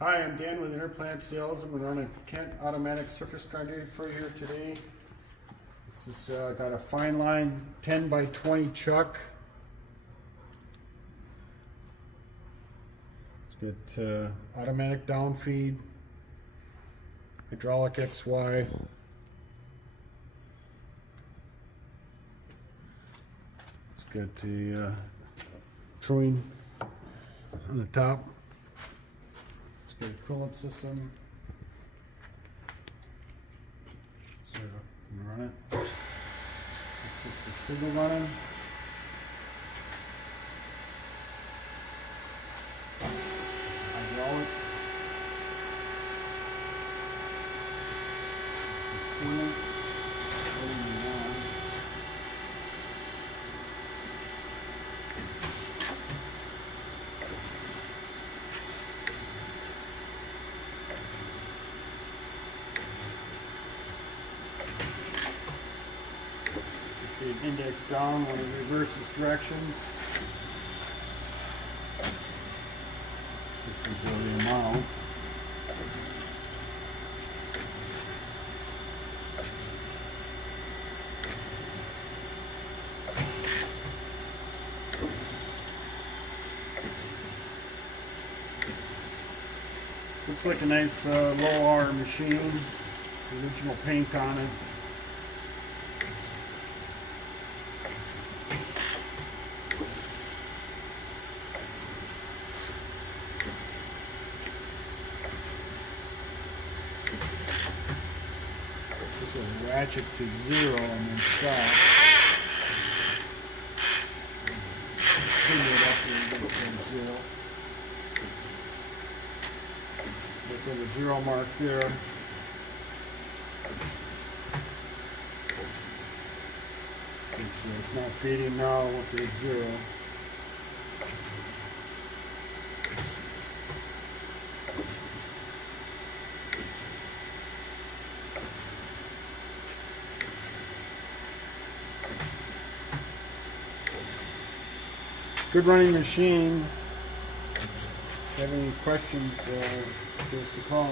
Hi, I'm Dan with Interplant Sales. I'm running a Kent automatic surface grinder for you here today. This has got a fine line 10 by 20 chuck. It's got automatic down feed, hydraulic XY. It's got the throwing on the top. It's got a coolant system. So I'm gonna run it. It's just the Spindle running. Hydraulic. It's coolant. Rolling it down. See it index down when it reverses directions. This is the amount. Looks like a nice low R machine. Original paint on it. This will ratchet to 0 and then stop. Spin it up and get to 0. That's at a 0 mark there. It's not feeding now, we'll say 0. Good running machine. If you have any questions, give us a call.